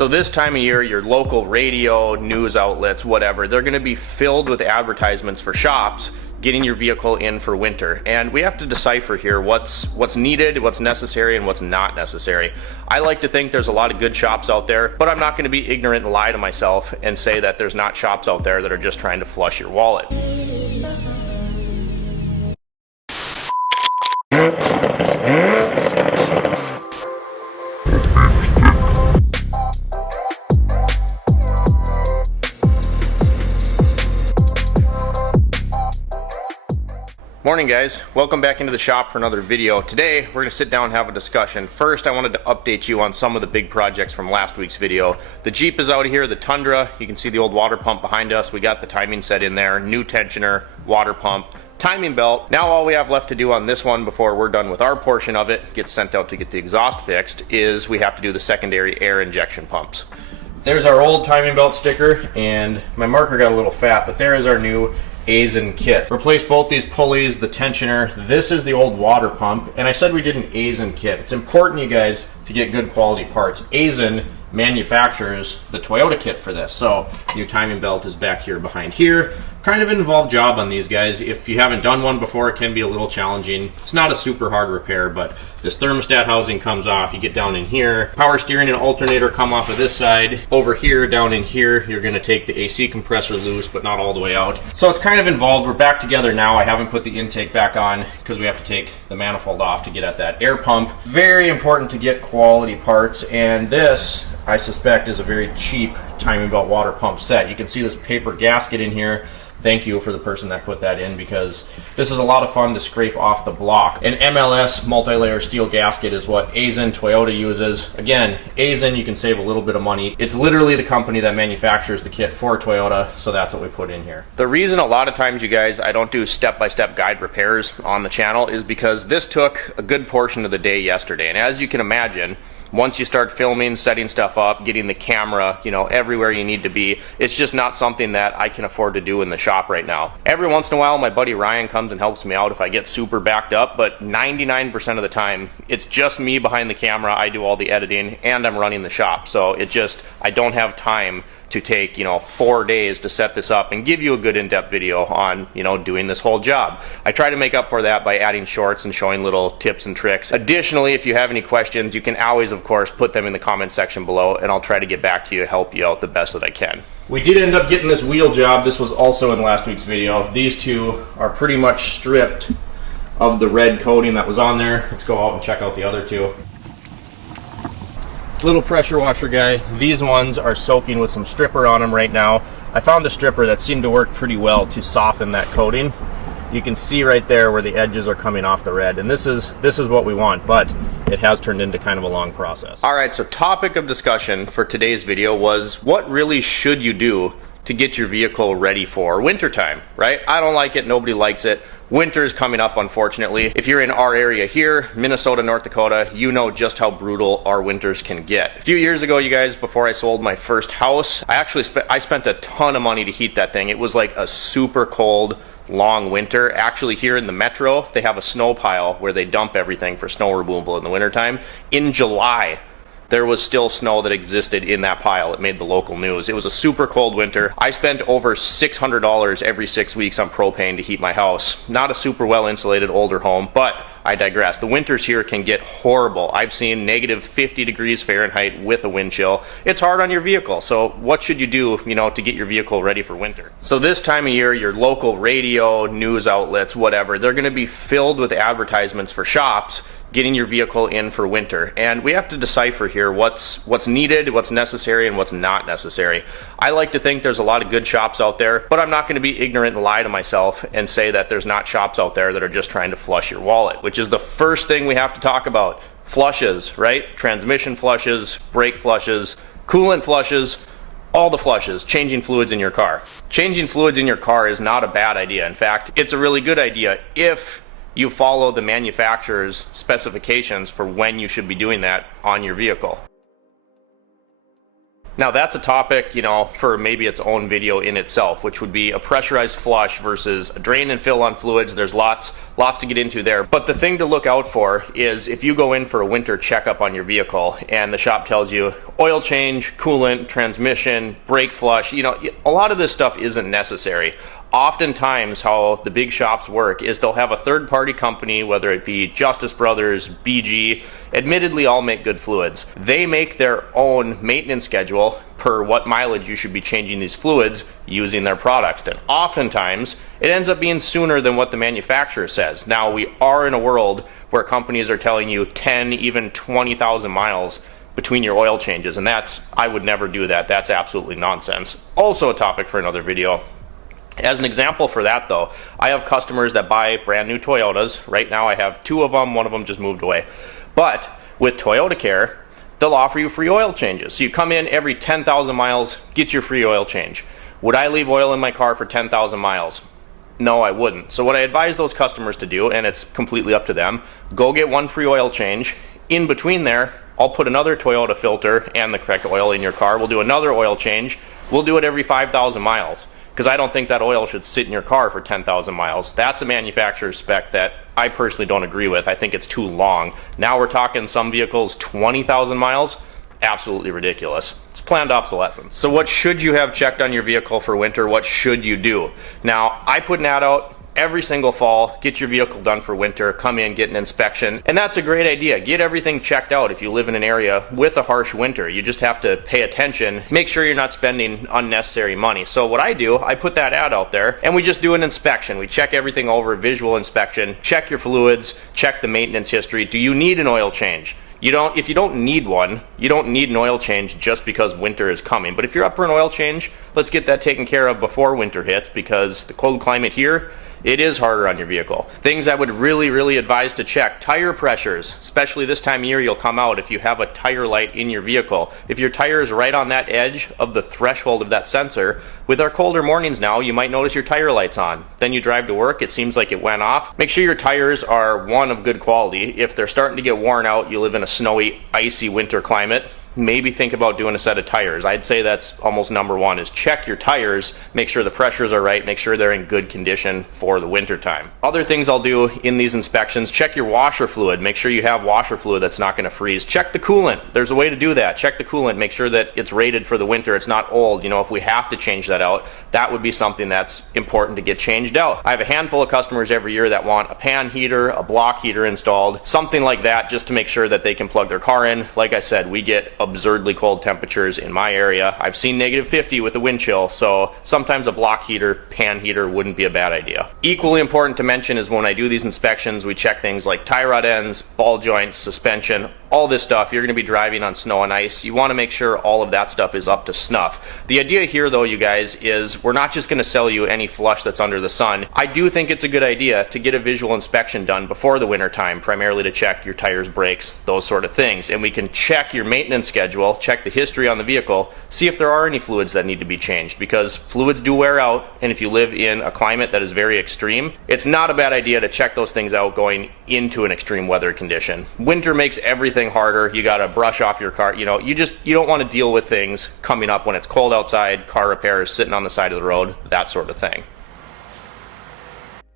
So this time of year, your local radio, news outlets, whatever, they're going to be filled with advertisements for shops getting your vehicle in for winter. And we have to decipher here what's needed, what's necessary, and what's not necessary. I like to think there's a lot of good shops out there, but I'm not going to be ignorant and lie to myself and say that there's not shops out there that are just trying to flush your wallet. Morning guys, welcome back into the shop for another video. Today we're going to sit down and have a discussion. First, I wanted to update you on some of the big projects from last week's video. The Jeep is out here, the Tundra. You can see the old water pump behind us. We got the timing set in there, new tensioner, water pump, timing belt. Now all we have left to do on this one before we're done with our portion of it, gets sent out to get the exhaust fixed, is we have to do the secondary air injection pumps. There's our old timing belt sticker, and my marker got a little fat, but there is our new Aisin kit. Replace both these pulleys, the tensioner. This is the old water pump, and I said we did an Aisin kit. It's important, you guys, to get good quality parts. Aisin manufactures the Toyota kit for this, so new timing belt is back here behind here. Kind of an involved job on these guys. If you haven't done one before, it can be a little challenging. It's not a super hard repair, but this thermostat housing comes off. You get down in here. Power steering and alternator come off of this side. Over here, down in here, you're going to take the AC compressor loose, but not all the way out. So it's kind of involved. We're back together now. I haven't put the intake back on because we have to take the manifold off to get at that air pump. Very important to get quality parts, and this, I suspect, is a very cheap timing belt water pump set. You can see this paper gasket in here. Thank you for the person that put that in, because this is a lot of fun to scrape off the block. An MLS multi-layer steel gasket is what Aisin Toyota uses. Again, Aisin, you can save a little bit of money. It's literally the company that manufactures the kit for Toyota, so that's what we put in here. The reason a lot of times, you guys, I don't do step-by-step guide repairs on the channel is because this took a good portion of the day yesterday. And as you can imagine, once you start filming, setting stuff up, getting the camera, everywhere you need to be, it's just not something that I can afford to do in the shop right now. Every once in a while, my buddy Ryan comes and helps me out if I get super backed up, but 99% of the time, it's just me behind the camera. I do all the editing, and I'm running the shop. So I don't have time to take 4 days to set this up and give you a good in-depth video on doing this whole job. I try to make up for that by adding shorts and showing little tips and tricks. Additionally, if you have any questions, you can always, of course, put them in the comment section below, and I'll try to get back to you, help you out the best that I can. We did end up getting this wheel job. This was also in last week's video. These two are pretty much stripped of the red coating that was on there. Let's go out and check out the other two. Little pressure washer guy. These ones are soaking with some stripper on them right now. I found a stripper that seemed to work pretty well to soften that coating. You can see right there where the edges are coming off the red, and this is what we want, but it has turned into kind of a long process. All right, so topic of discussion for today's video was what really should you do to get your vehicle ready for wintertime, right? I don't like it, nobody likes it. Winter's coming up, unfortunately. If you're in our area here, Minnesota, North Dakota, you know just how brutal our winters can get. A few years ago, you guys, before I sold my first house, I spent a ton of money to heat that thing. It was like a super cold, long winter. Actually, here in the metro, they have a snow pile where they dump everything for snow removal in the wintertime. In July, there was still snow that existed in that pile. It made the local news. It was a super cold winter. I spent over $600 every 6 weeks on propane to heat my house. Not a super well insulated older home, but I digress. The winters here can get horrible. I've seen negative 50 degrees Fahrenheit with a wind chill. It's hard on your vehicle. So what should you do, to get your vehicle ready for winter? So this time of year, your local radio, news outlets, whatever, they're going to be filled with advertisements for shops getting your vehicle in for winter. And we have to decipher here what's needed, what's necessary, and what's not necessary. I like to think there's a lot of good shops out there, but I'm not going to be ignorant and lie to myself and say that there's not shops out there that are just trying to flush your wallet, which is the first thing we have to talk about. Flushes, right? Transmission flushes, brake flushes, coolant flushes, all the flushes, changing fluids in your car. Changing fluids in your car is not a bad idea. In fact, it's a really good idea if you follow the manufacturer's specifications for when you should be doing that on your vehicle. Now that's a topic, for maybe its own video in itself, which would be a pressurized flush versus a drain and fill on fluids. There's lots to get into there. But the thing to look out for is if you go in for a winter checkup on your vehicle and the shop tells you Oil change, coolant, transmission, brake flush, you know, a lot of this stuff isn't necessary. Oftentimes how the big shops work is they'll have a third-party company, whether it be Justice Brothers, BG, admittedly all make good fluids. They make their own maintenance schedule per what mileage you should be changing these fluids using their products. And oftentimes it ends up being sooner than what the manufacturer says. Now we are in a world where companies are telling you 10, even 20,000 miles between your oil changes, and I would never do that. That's absolutely nonsense. Also a topic for another video. As an example for that though, I have customers that buy brand new Toyotas. Right now I have 2 of them, one of them just moved away. But with Toyota Care, they'll offer you free oil changes. So you come in every 10,000 miles, get your free oil change. Would I leave oil in my car for 10,000 miles? No, I wouldn't. So what I advise those customers to do, and it's completely up to them, go get 1 free oil change. In between there, I'll put another Toyota filter and the correct oil in your car. We'll do another oil change. We'll do it every 5,000 miles. Because I don't think that oil should sit in your car for 10,000 miles. That's a manufacturer's spec that I personally don't agree with. I think it's too long. Now we're talking some vehicles 20,000 miles. Absolutely ridiculous. It's planned obsolescence. So what should you have checked on your vehicle for winter? What should you do? Now, I put an ad out every single fall, get your vehicle done for winter, come in, get an inspection, and that's a great idea. Get everything checked out if you live in an area with a harsh winter. You just have to pay attention, make sure you're not spending unnecessary money. So what I do, I put that ad out there and we just do an inspection. We check everything over, visual inspection, check your fluids, check the maintenance history. Do you need an oil change? If you don't need one, you don't need an oil change just because winter is coming. But if you're up for an oil change, let's get that taken care of before winter hits, because the cold climate here, it is harder on your vehicle. Things I would really advise to check: tire pressures, especially this time of year. You'll come out if you have a tire light in your vehicle. If your tire is right on that edge of the threshold of that sensor, with our colder mornings now, you might notice your tire light's on. Then you drive to work, it seems like it went off. Make sure your tires are, one, of good quality. If they're starting to get worn out, you live in a snowy, icy winter climate, maybe think about doing a set of tires. I'd say that's almost number one, is check your tires, make sure the pressures are right, make sure they're in good condition for the winter time. Other things I'll do in these inspections: check your washer fluid, make sure you have washer fluid that's not going to freeze. Check the coolant. There's a way to do that. Check the coolant, make sure that it's rated for the winter, it's not old. You know, if we have to change that out, that would be something that's important to get changed out. I have a handful of customers every year that want a pan heater, a block heater installed, something like that, just to make sure that they can plug their car in. Like I said, we get absurdly cold temperatures in my area. I've seen -50 with the wind chill, so sometimes a block heater, pan heater wouldn't be a bad idea. Equally important to mention is when I do these inspections, we check things like tie rod ends, ball joints, suspension, all this stuff. You're going to be driving on snow and ice. You want to make sure all of that stuff is up to snuff. The idea here though, you guys, is we're not just going to sell you any flush that's under the sun. I do think it's a good idea to get a visual inspection done before the winter time, primarily to check your tires, brakes, those sort of things. And we can check your maintenance schedule, check the history on the vehicle, see if there are any fluids that need to be changed, because fluids do wear out, and if you live in a climate that is very extreme, it's not a bad idea to check those things out going into an extreme weather condition. Winter makes everything harder. You got to brush off your car. You know, you don't want to deal with things coming up when it's cold outside, car repairs, sitting on the side of the road, that sort of thing.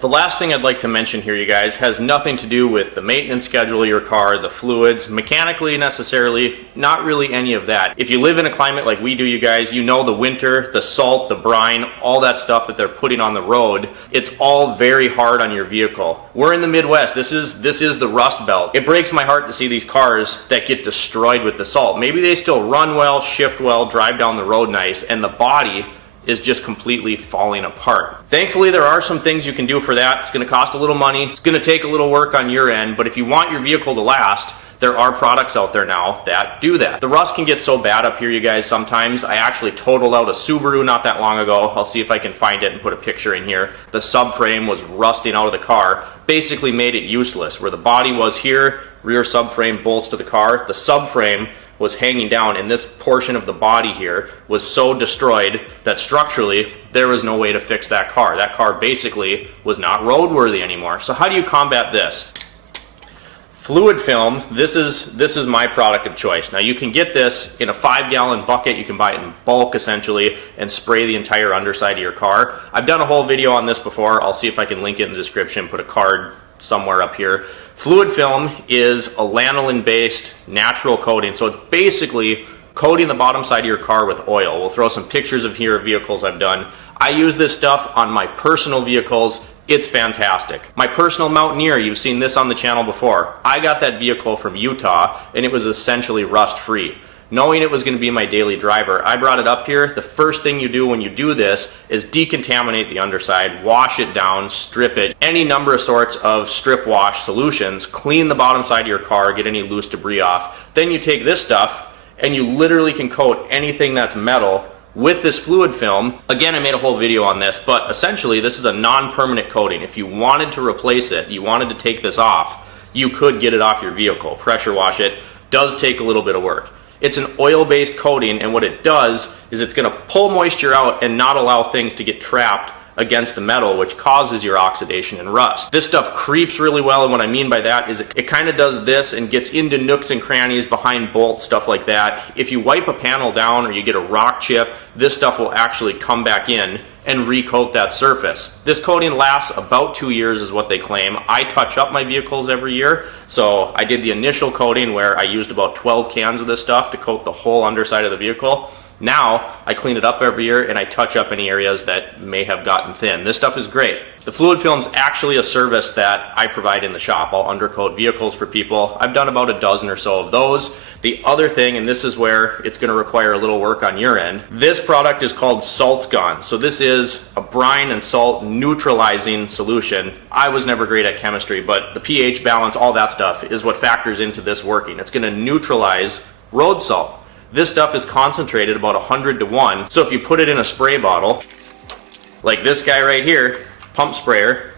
The last thing I'd like to mention here, you guys, has nothing to do with the maintenance schedule of your car, the fluids, mechanically necessarily, not really any of that. If you live in a climate like we do, you guys, you know the winter, the salt, the brine, all that stuff that they're putting on the road, it's all very hard on your vehicle. We're in the Midwest. This is the Rust Belt. It breaks my heart to see these cars that get destroyed with the salt. Maybe they still run well, shift well, drive down the road nice, and the body is just completely falling apart. Thankfully, there are some things you can do for that. It's going to cost a little money. It's going to take a little work on your end, but if you want your vehicle to last, there are products out there now that do that. The rust can get so bad up here, you guys, sometimes. I actually totaled out a Subaru not that long ago. I'll see if I can find it and put a picture in here. The subframe was rusting out of the car, basically made it useless. Where the body was here, rear subframe bolts to the car, the subframe was hanging down, and this portion of the body here was so destroyed that structurally there was no way to fix that car. That car basically was not roadworthy anymore. So how do you combat this? Fluid film, this is my product of choice. Now you can get this in a 5-gallon bucket. You can buy it in bulk essentially and spray the entire underside of your car. I've done a whole video on this before. I'll see if I can link it in the description, put a card somewhere up here. Fluid film is a lanolin based natural coating, so it's basically coating the bottom side of your car with oil. We'll throw some pictures of here of vehicles I've done. I use this stuff on my personal vehicles. It's fantastic. My personal Mountaineer, you've seen this on the channel before. I got that vehicle from Utah and it was essentially rust free. Knowing it was going to be my daily driver, I brought it up here. The first thing you do when you do this is decontaminate the underside, wash it down, strip it, any number of sorts of strip wash solutions, clean the bottom side of your car, get any loose debris off. Then you take this stuff and you literally can coat anything that's metal with this fluid film. Again, I made a whole video on this, but essentially this is a non-permanent coating. If you wanted to replace it, you wanted to take this off, you could get it off your vehicle. Pressure wash it. Does take a little bit of work. It's an oil-based coating, and what it does is it's going to pull moisture out and not allow things to get trapped against the metal, which causes your oxidation and rust. This stuff creeps really well, and what I mean by that is it kind of does this and gets into nooks and crannies behind bolts, stuff like that. If you wipe a panel down or you get a rock chip, this stuff will actually come back in and recoat that surface. This coating lasts about 2 years is what they claim. I touch up my vehicles every year, so I did the initial coating where I used about 12 cans of this stuff to coat the whole underside of the vehicle. Now, I clean it up every year and I touch up any areas that may have gotten thin. This stuff is great. The fluid film is actually a service that I provide in the shop. I'll undercoat vehicles for people. I've done about a dozen or so of those. The other thing, and this is where it's going to require a little work on your end, this product is called Salt Gun. So this is a brine and salt neutralizing solution. I was never great at chemistry, but the pH balance, all that stuff is what factors into this working. It's going to neutralize road salt. This stuff is concentrated about 100 to 1. So if you put it in a spray bottle, like this guy right here, pump sprayer,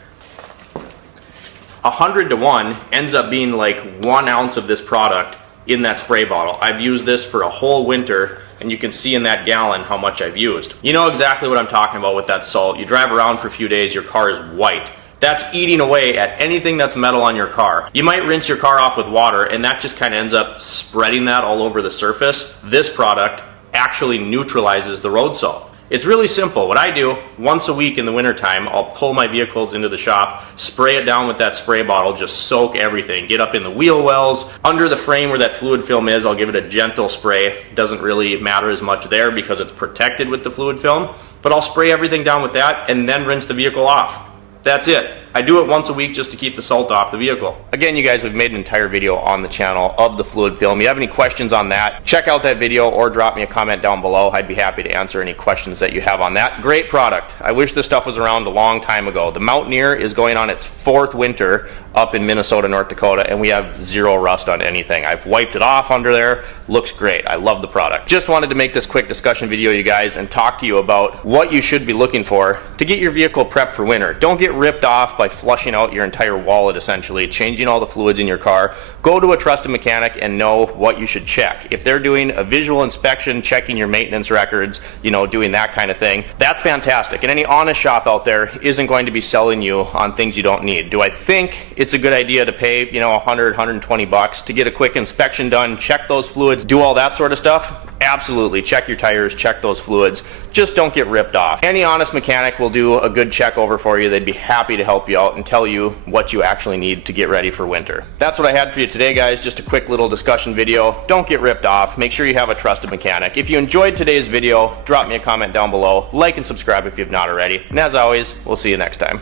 100 to 1 ends up being like 1 ounce of this product in that spray bottle. I've used this for a whole winter, and you can see in that gallon how much I've used. You know exactly what I'm talking about with that salt. You drive around for a few days, your car is white. That's eating away at anything that's metal on your car. You might rinse your car off with water and that just kind of ends up spreading that all over the surface. This product actually neutralizes the road salt. It's really simple. What I do, once a week in the wintertime, I'll pull my vehicles into the shop, spray it down with that spray bottle, just soak everything. Get up in the wheel wells, under the frame where that fluid film is, I'll give it a gentle spray. Doesn't really matter as much there because it's protected with the fluid film, but I'll spray everything down with that and then rinse the vehicle off. That's it. I do it once a week just to keep the salt off the vehicle. Again, you guys, we've made an entire video on the channel of the fluid film. If you have any questions on that, check out that video or drop me a comment down below. I'd be happy to answer any questions that you have on that. Great product. I wish this stuff was around a long time ago. The Mountaineer is going on its 4th winter up in Minnesota, North Dakota, and we have 0 rust on anything. I've wiped it off under there. Looks great. I love the product. Just wanted to make this quick discussion video, you guys, and talk to you about what you should be looking for to get your vehicle prepped for winter. Don't get ripped off by flushing out your entire wallet, essentially, changing all the fluids in your car. Go to a trusted mechanic and know what you should check. If they're doing a visual inspection, checking your maintenance records, you know, doing that kind of thing, that's fantastic. And any honest shop out there isn't going to be selling you on things you don't need. Do I think it's a good idea to pay, you know, 100, 120 bucks to get a quick inspection done, check those fluids, do all that sort of stuff? Absolutely. Check your tires, check those fluids. Just don't get ripped off. Any honest mechanic will do a good check over for you. They'd be happy to help you out and tell you what you actually need to get ready for winter. That's what I had for you today, guys. Just a quick little discussion video. Don't get ripped off. Make sure you have a trusted mechanic. If you enjoyed today's video, drop me a comment down below. Like and subscribe if you've not already. And as always, we'll see you next time.